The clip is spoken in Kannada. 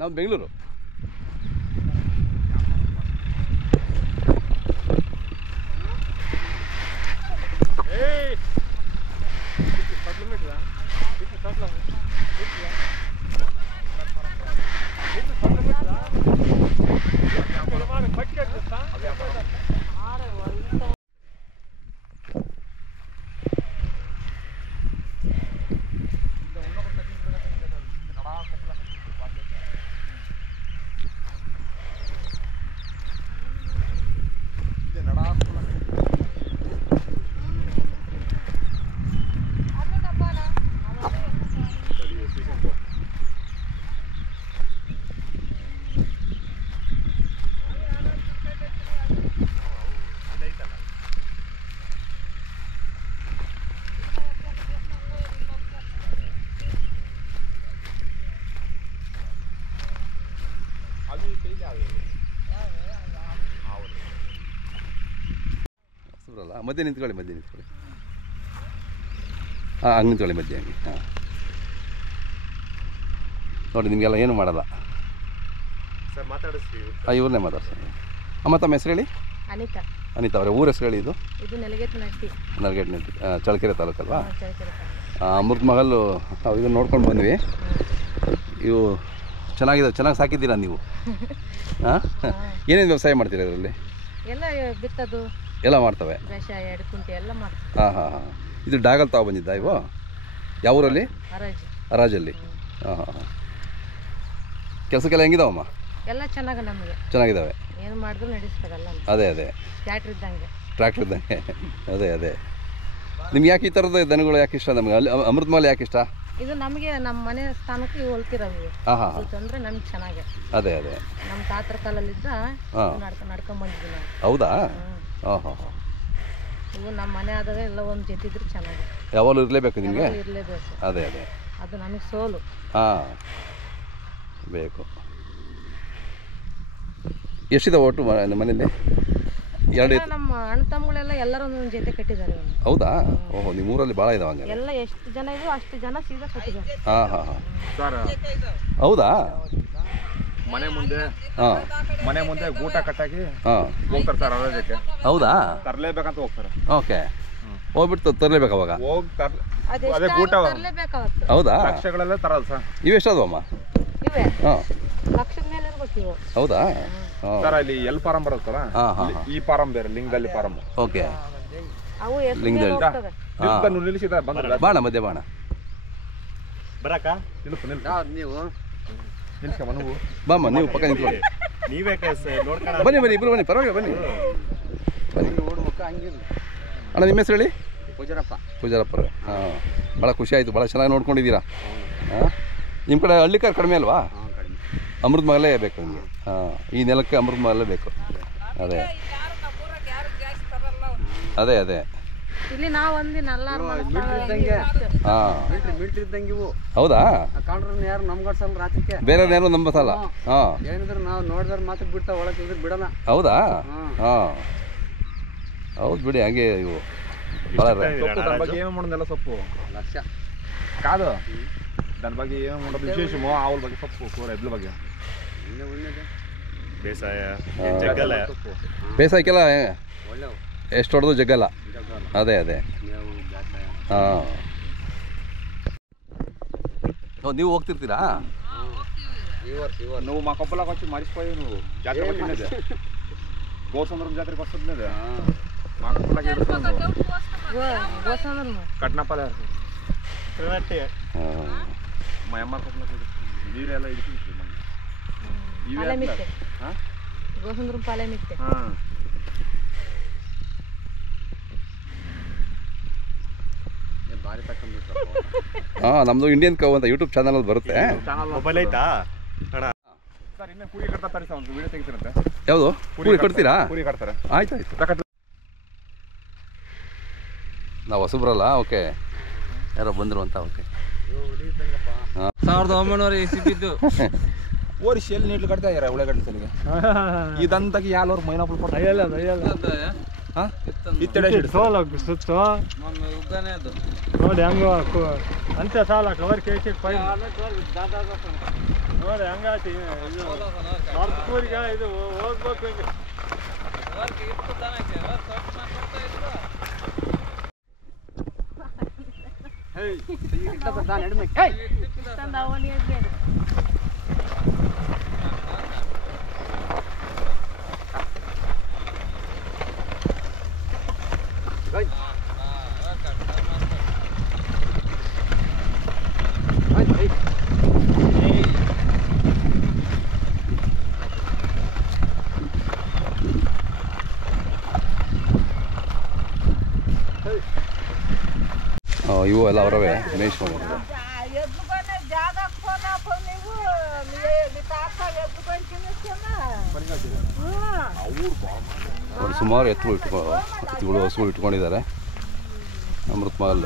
ನಾವು ಬೆಂಗಳೂರು. ಮಧ್ಯೆ ನಿಂತ್ಕೊಳ್ಳಿ ಹಾಂ ಹಂಗೆ ನಿಂತ್ಕೊಳ್ಳಿ ಮಧ್ಯೆ ಹಂಗೆ. ಹಾಂ ನೋಡಿ ನಿಮಗೆಲ್ಲ ಏನು ಮಾಡಲ್ಲ ಸರ್. ಮಾತಾಡಿಸ್ತೀವಿ. ಇವ್ರನ್ನೇ ಮಾತಾಡ್ತೀನಿ. ಅಮ್ಮ ತಮ್ಮ ಹೆಸರು ಹೇಳಿ. ಅನಿತಾ ಅವರೇ. ಊರ ಹೆಸರು ಹೇಳಿ. ಇದು ನರಗೇಟ್ ನಟ್ಟಿ, ಚಳ್ಳಕೆರೆ ತಾಲೂಕಲ್ವಾ? ಅಮೃತ ಮಹಲ್ಲು ನಾವು ಇದನ್ನು ನೋಡ್ಕೊಂಡು ಬಂದ್ವಿ. ಇವು ಚೆನ್ನಾಗಿದೆ, ಚೆನ್ನಾಗಿ ಸಾಕಿದ್ದೀರಾ ನೀವು. ಹಾಂ ಏನೇನು ವ್ಯವಸಾಯ ಮಾಡ್ತೀರಾ ಇದರಲ್ಲಿ? ಎಲ್ಲ ಮಾಡ್ತವೆ. ಹಾಂ ಹಾಂ ಹಾಂ. ಇದು ಡಾಗಲ್ ತಾವು ಬಂದಿದ್ದ ಇವು? ಯಾವ ಊರಲ್ಲಿ? ಹರಾಜಲ್ಲಿ. ಹಾಂ ಹಾಂ ಹಾಂ. ಕೆಲಸಕ್ಕೆಲ್ಲ ಹೆಂಗಿದಾವಮ್ಮ? ಎಲ್ಲ ಚೆನ್ನಾಗಿದ್ದಾವೆ. ಏನು ಮಾಡಿದ್ರು ನಡೆಸ್ತದಲ್ಲ. ಅದೇ ಟ್ರ್ಯಾಕ್ಟರ್ ಇದ್ದಂಗೆ. ಅದೇ ನಿಮ್ಗೆ ಯಾಕೆ ಈ ಥರದ ದನಗಳು ಯಾಕೆ ಇಷ್ಟ? ನಮಗೆ ಅಲ್ಲಿ ಅಮೃತ ಮಹಲ್ ಯಾಕೆ ಇಷ್ಟ? ಇದು ನಮಗೆ ನಮ್ಮ ಮನೆ ಸ್ಥಾನಕ್ಕೆ ಹೋಲ್ತಿರವು. ಅಂದ್ರೆ ನಮ್ಗೆ ಚೆನ್ನಾಗಿ. ಅದೇ ನಮ್ಮ ತಾತರ ಕಾಲಲ್ಲಿದ್ದ ನಡ್ಕೊಂಡ್ ಬಂದಿದ್ವಿ ನಾವು. ಹೌದಾ? ಹಾಂ ಹಾಂ ಹಾಂ. ಇವು ನಮ್ಮ ಮನೆ ಆದಾಗ ಎಲ್ಲ ಒಂದು ಜೊತಿದ್ರೆ ಚೆನ್ನಾಗಿ. ಯಾವಾಗಲೂ ಇರಲೇಬೇಕು ನಿಮಗೆ? ಇರಲೇಬೇಕು. ಅದೇ ಅದು ನಮಗೆ ಸೋಲು. ಹಾಂ ಬೇಕು. ಎಷ್ಟಿದೆ ಒಟ್ಟು ಮನೆಯಲ್ಲಿ? ಎರಡು. ನಮ್ಮ ಅಣ್ಣ ತಮ್ಮಗಳೆಲ್ಲ ಎಲ್ಲರೂ ಒಂದೊಂದು ಜೊತೆ ಕಟ್ಟಿದ್ದಾರೆ. ಹೌದಾ? ಓಹೋ, ನಿಮ್ಮ ಊರಲ್ಲಿ ಭಾಳ ಇದಾವ ಹಂಗೆ? ಎಲ್ಲ ಎಷ್ಟು ಜನ ಇದೆಯೋ ಅಷ್ಟು ಜನ ಸೀದಾ ಕಟ್ಟಿದ್ದಾರೆ. ಹಾಂ ಹಾಂ ಹಾಂ. ಸರ್ ಹೌದಾ? ಮನೆ ಮುಂದೆ ಗೂಟ ಕಟ್ಟಾಗಿ ಹೋಗ್ತಾರೆ ಸರ್ ಹರಾಜಕ್ಕೆ. ಹೌದಾ? ತರಲೇಬೇಕಂತ ಹೋಗ್ತಾರೆ. ಓಕೆ, ಹೋಗ್ಬಿಟ್ಟು ತರಲೇಬೇಕು ಅವಾಗ? ಅದೇ ಗೂಟ. ಹೌದಾ? ಲಕ್ಷಗಳೆಲ್ಲ ತರಲ್ಲ ಸರ್. ಇವೆಷ್ಟದವಮ್ಮ? ಇವೆ ಹಾಂ ಲಕ್ಷದ ಮೇಲೆ ಇರ್ಬೇಕು. ಹೌದಾ? ಸರ್ ಅಲ್ಲಿ ಎಲ್ ಫಾರಂ ಬರುತ್ತಲ್ಲ, ಈ ಫಾರಂ ಬೇರೆ, ಲಿಂಗದಲ್ಲಿ ಫಾರಂ. ಓಕೆ, ಅವು ಲಿಂಗದಲ್ಲಿ ನಿಲ್ಲಿಸಿದ ಬಂದ್ರೆ ಬಾಣ ಮಧ್ಯೆ ಬಾಣ ಬರಕ ನೀವು ನಿಲ್ಸ್ಕಮ್ಮ. ನೀವು ಬಾಮ್ಮ, ನೀವು ಪಕ್ಕ ನಿಂತ್ಕೊಳ್ಳಿ. ನೀವೇ ಬನ್ನಿ ಇಬ್ರು ಬನ್ನಿ, ಪರವಾಗಿಲ್ಲ ಬನ್ನಿ. ಅಣ್ಣ ನಿಮ್ಮ ಹೆಸರು ಹೇಳಿ. ಪೂಜಾರಪ್ಪ. ಹಾಂ, ಭಾಳ ಖುಷಿ ಆಯಿತು, ಭಾಳ ಚೆನ್ನಾಗಿ ನೋಡ್ಕೊಂಡಿದ್ದೀರಾ. ಹಾಂ, ನಿಮ್ಮ ಕಡೆ ಹಳ್ಳಿ ಕಾರ್ ಕಡಿಮೆ ಅಲ್ವಾ? ಅಮೃತ ಮಹಲೇ ಬೇಕು ನಿಮಗೆ. ಹಾಂ, ಈ ನೆಲಕ್ಕೆ ಅಮೃತ ಮಹಲೇ ಬೇಕು. ಅದೇ ಇಲ್ಲಿ ನಾವು ಒಂದು ನಲ್ಲಾರು ಹೌದಾ? ಯಾರು ನಮ್ಗಡ್ಸಲ್ಲ ರಾತ್ರಿಗೆ, ಬೇರೆ ಯಾರು ನಂಬಸಲ್ಲ. ಹಾಂ, ಏನಿದ್ರು ನಾವು ನೋಡಿದ್ರೆ ಮಾತ್ರ ಬಿಡ್ತಾವ, ಒಳಗೆ ಇದ್ರೆ ಬಿಡಲ್ಲ. ಹೌದಾ? ಹಾಂ ಹೌದು ಬಿಡಿ, ಹಂಗೆ ಇವು ಭಾಳ ಬಗ್ಗೆ ಏನು ಮಾಡೋದೆಲ್ಲ ಸೊಪ್ಪು ಲಕ್ಷ ಕಾದು దాని ಬಗ್ಗೆ ಏನು ಮಾಡೋದು ವಿಶೇಷಮೋ ಆవుల ಬಗ್ಗೆ ಸೊಪ್ಪು ಕೂರ ಎಬ್ಲ ಬಗ್ಗೆ ಬೇಸಾಯ ಜಗ್ಗಲ್ಲ. ಬೇಸಾಯಕ್ಕೆಲ್ಲ ಒಳ್ಳೆವು ಎಷ್ಟು ಹೊಡೆದು ಜಗ್ಗಲ್ಲ. ಅದೇ ಹಾಂ. ನೀವು ಹೋಗ್ತಿರ್ತೀರಾ? నువ్వు మా కొప్పలాకి వచ్చి మర్చిపోయి నువ్వు జాతర వచ్చినది గోసంద్రం జాతరకు వస్తుంది మా కొప్పలాకి కట్నపల్లి మా అమ్మ కొప్పలకి నీరు ఎలా ఇడికి గోసంద్రం పాలెమిತ್ತೆ. ಹಾಂ, ನಮ್ಮದು ಇಂಡಿಯನ್ ಕವ್ ಅಂತ ಯೂಟ್ಯೂಬ್ ಚಾನಲ್ ಬರುತ್ತೆ. ಮೊಬೈಲ್ ಐತಾ ಸರ್? ಇನ್ನೇ ಕೂಲಿ ಕಟ್ತಾ ತರಿಸ ಒಂದು ವಿಡಿಯೋ ತೆಗಿತೀರಂತೆ. ಯಾವುದು ಕೂಲಿ ಕಟ್ತೀರಾ? ಕೂಲಿ ಕಟ್ತಾರೆ. ಆಯ್ತು. ನಾವು ಹೊಸಬ್ರಲ್ಲ. ಓಕೆ, ಯಾರೋ ಬಂದರು ಅಂತ. ಓಕೆ, 1900 ಸಿಕ್ಕಿದ್ದು ಓರಿ ಶೆಲ್ ನೀಡ್ಲು ಕಟ್ತಾ ಇದ್ದಾರೆ ಉಳ್ಳಾಗಡ್ಡೆ ಸಲಿಗೆ. ಇದಂತಾಗಿ ಯಾಲೋರು ಮೈನಾಪುಲ್ ಕೊಡ್ತಾರೆ. ನೋಡಿ ಹಂಗ ಅಂತ ಸಾಲ ಕವರ್ ಕೇಳಿ ನೋಡಿ ಹಂಗಾತಿ ಇದು ಮರ್ತ್ಕೂರಿಗೆ ಇದು ಹೋಗ್ಬೇಕು ಹಿಂಗೆ ಇವು ಎಲ್ಲ ಅವರವೇ ಗಣೇಶ್ ಮಗ ಅವರು ಸುಮಾರು ಎತ್ತುಗಳು ಹಸುಗಳು ಇಟ್ಕೊಂಡಿದ್ದಾರೆ ಅಮೃತ್ ಮಹಲ್